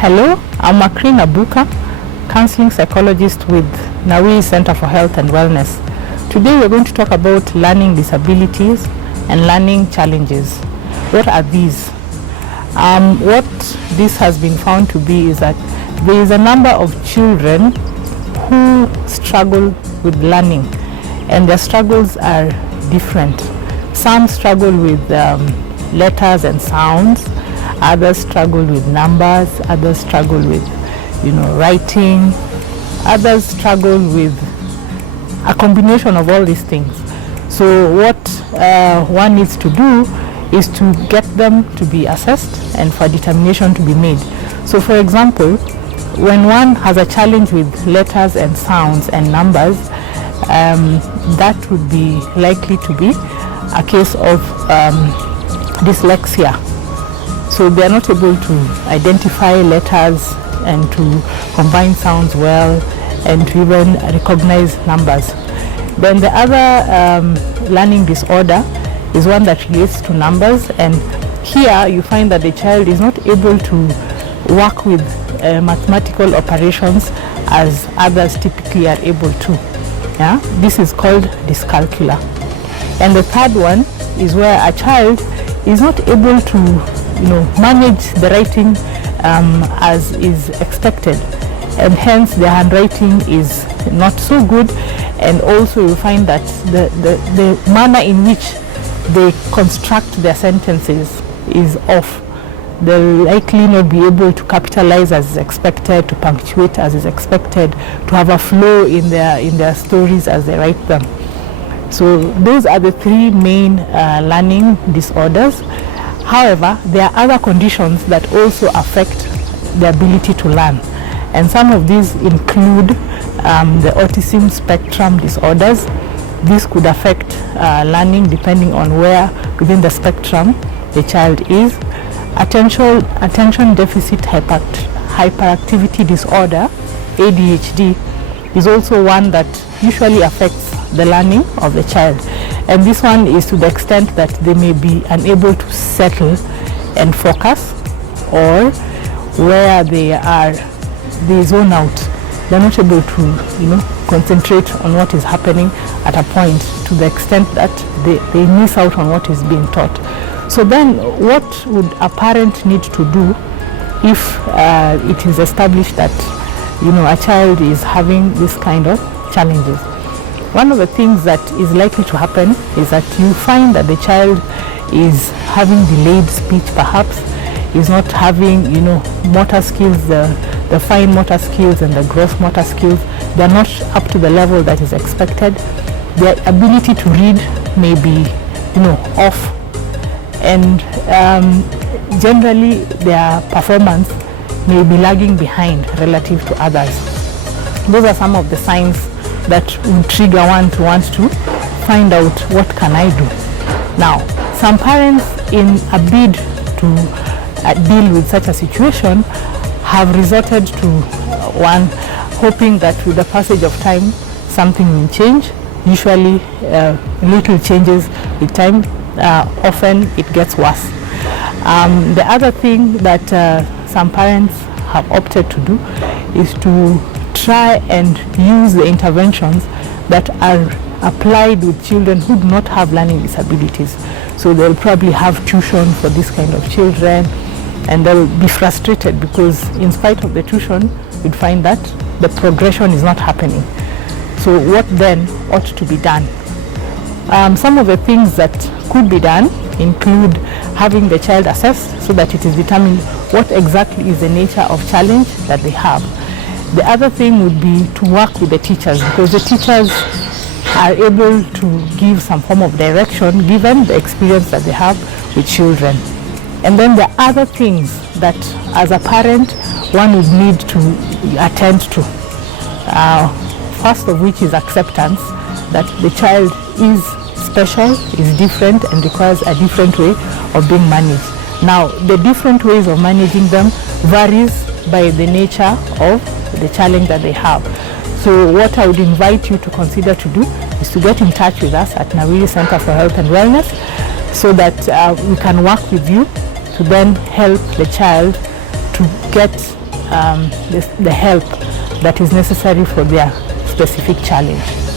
Hello, I'm Makri Nabuka, counseling psychologist with Nawiriwellness Center for Health and Wellness. Today we're going to talk about learning disabilities and learning challenges. What are these? What this has been found to be is that there is a number of children who struggle with learning, and their struggles are different. Some struggle with letters and sounds, others struggle with numbers, others struggle with writing, others struggle with a combination of all these things. So what one needs to do is to get them to be assessed and for determination to be made. So for example, when one has a challenge with letters and sounds and numbers, that would be likely to be a case of dyslexia. So they are not able to identify letters and to combine sounds well and to even recognize numbers. Then the other learning disorder is one that relates to numbers, and here you find that the child is not able to work with mathematical operations as others typically are able to. Yeah? This is called dyscalculia. And the third one is where a child is not able to manage the writing as is expected, and hence the handwriting is not so good, and also you find that the manner in which they construct their sentences is off. They'll likely not be able to capitalize as is expected, to punctuate as is expected, to have a flow in their stories as they write them. So those are the three main learning disorders. However, there are other conditions that also affect the ability to learn, and some of these include the autism spectrum disorders. This could affect learning depending on where within the spectrum the child is. Attention deficit hyperactivity disorder, ADHD, is also one that usually affects the learning of the child, and this one is to the extent that they may be unable to settle and focus, or where they zone out. They're not able to concentrate on what is happening at a point, to the extent that they miss out on what is being taught. So then what would a parent need to do if it is established that a child is having this kind of challenges? One of the things that is likely to happen is that you find that the child is having delayed speech, perhaps is not having motor skills, the fine motor skills and the gross motor skills. They are not up to the level that is expected. Their ability to read may be off, and generally their performance may be lagging behind relative to others. Those are some of the signs that would trigger one to want to find out, what can I do? Now, some parents, in a bid to deal with such a situation, have resorted to one hoping that with the passage of time something will change. Usually little changes with time, often it gets worse. The other thing that some parents have opted to do is to try and use the interventions that are applied with children who do not have learning disabilities. So they'll probably have tuition for this kind of children, and they'll be frustrated because in spite of the tuition, you'd find that the progression is not happening. So what then ought to be done? Some of the things that could be done include having the child assessed so that it is determined what exactly is the nature of challenge that they have. The other thing would be to work with the teachers, because the teachers are able to give some form of direction given the experience that they have with children. And then there are other things that as a parent one would need to attend to. First of which is acceptance that the child is special, is different, and requires a different way of being managed. Now, the different ways of managing them varies by the nature of the challenge that they have. So what I would invite you to consider to do is to get in touch with us at Nawiriwellness Center for Health and Wellness, so that we can work with you to then help the child to get the help that is necessary for their specific challenge.